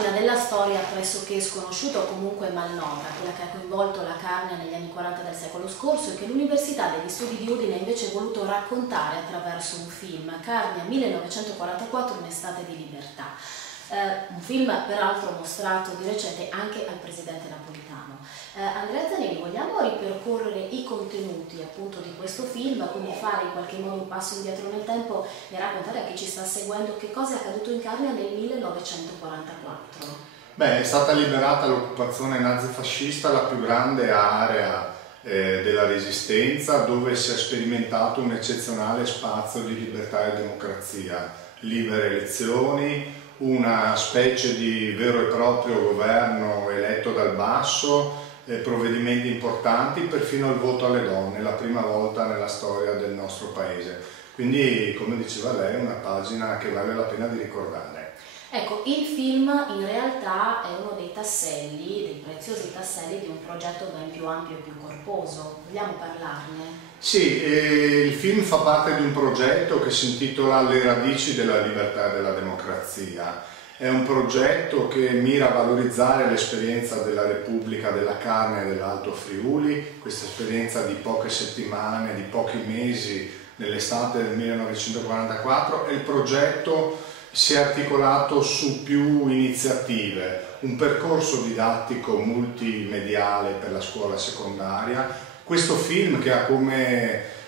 pagina della storia pressoché sconosciuta o comunque malnota, quella che ha coinvolto la Carnia negli anni 40 del secolo scorso e che l'Università degli Studi di Udine ha invece voluto raccontare attraverso un film, Carnia 1944, un'estate di libertà. Un film peraltro mostrato di recente anche al presidente Napolitano. Andrea Zanini, vogliamo ripercorrere i contenuti appunto di questo film, quindi fare in qualche modo un passo indietro nel tempo e raccontare a chi ci sta seguendo che cosa è accaduto in Carnia nel 1944? Beh, è stata liberata l'occupazione nazifascista, la più grande area della resistenza, dove si è sperimentato un eccezionale spazio di libertà e democrazia, libere elezioni, una specie di vero e proprio governo eletto dal basso, provvedimenti importanti, perfino il voto alle donne, la prima volta nella storia del nostro paese. Quindi, come diceva lei, è una pagina che vale la pena di ricordare. Ecco, il film in realtà è uno dei tasselli, dei preziosi tasselli di un progetto ben più ampio e più corposo. Vogliamo parlarne? Sì, il film fa parte di un progetto che si intitola Le radici della libertà e della democrazia. È un progetto che mira a valorizzare l'esperienza della Repubblica della Carnia e dell'Alto Friuli, questa esperienza di poche settimane, di pochi mesi nell'estate del 1944, e il progetto si è articolato su più iniziative, un percorso didattico multimediale per la scuola secondaria. Questo film, che ha come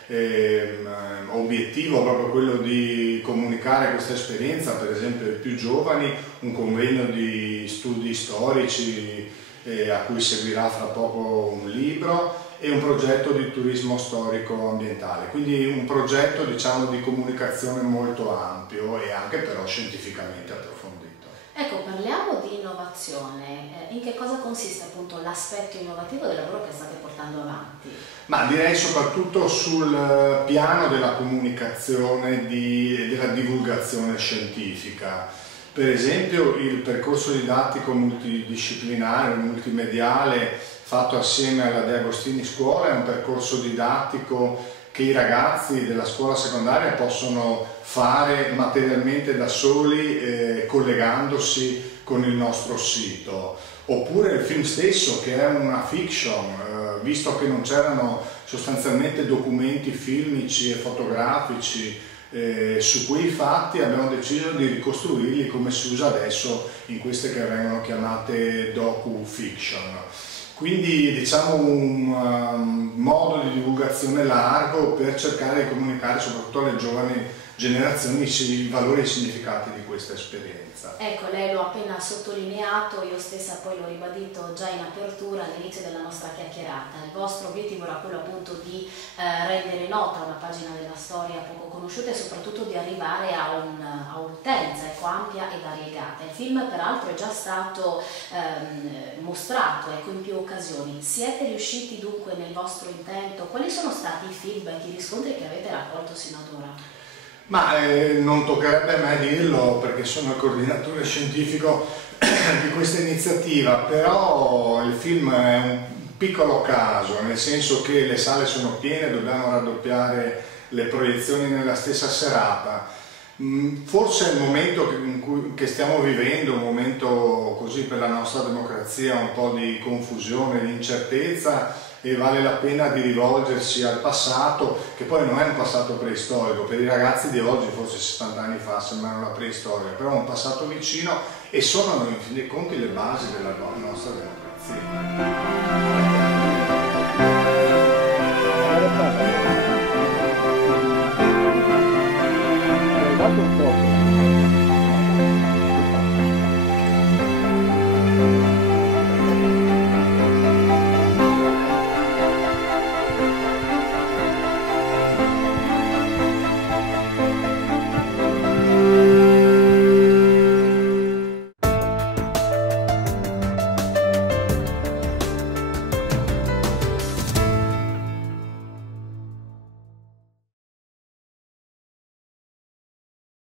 obiettivo proprio quello di comunicare questa esperienza, per esempio ai più giovani, un convegno di studi storici a cui seguirà fra poco un libro, e un progetto di turismo storico ambientale, quindi un progetto, diciamo, di comunicazione molto ampio e anche però scientificamente approfondito. Ecco, parliamo di innovazione. In che cosa consiste appunto l'aspetto innovativo del lavoro che state portando avanti? Ma direi soprattutto sul piano della comunicazione e della divulgazione scientifica. Per esempio il percorso didattico multidisciplinare, multimediale, fatto assieme alla De Agostini Scuola, è un percorso didattico che i ragazzi della scuola secondaria possono fare materialmente da soli, collegandosi con il nostro sito. Oppure il film stesso, che è una fiction, visto che non c'erano sostanzialmente documenti filmici e fotografici su quei fatti, abbiamo deciso di ricostruirli come si usa adesso in queste che vengono chiamate docu-fiction. Quindi, diciamo, un modo di divulgazione largo per cercare di comunicare soprattutto alle giovani generazioni i valori e i significati di questa esperienza. Ecco, lei lo ha appena sottolineato, io stessa poi l'ho ribadito già in apertura all'inizio della nostra chiacchierata. Il vostro obiettivo era quello appunto di rendere nota una pagina della storia poco conosciuta e soprattutto di arrivare a un'utenza ampia e variegata. Il film peraltro è già stato mostrato in più occasioni. Siete riusciti dunque nel vostro intento? Quali sono stati i feedback, i riscontri che avete raccolto sino ad ora? Ma non toccherebbe a me dirlo, perché sono il coordinatore scientifico di questa iniziativa, però il film è un piccolo caso, nel senso che le sale sono piene, dobbiamo raddoppiare le proiezioni nella stessa serata. Forse è il momento che stiamo vivendo, un momento così per la nostra democrazia, un po' di confusione, di incertezza, e vale la pena di rivolgersi al passato, che poi non è un passato preistorico. Per i ragazzi di oggi, forse 70 anni fa, sembrano la preistoria, però è un passato vicino e sono in fin dei conti le basi della nostra democrazia.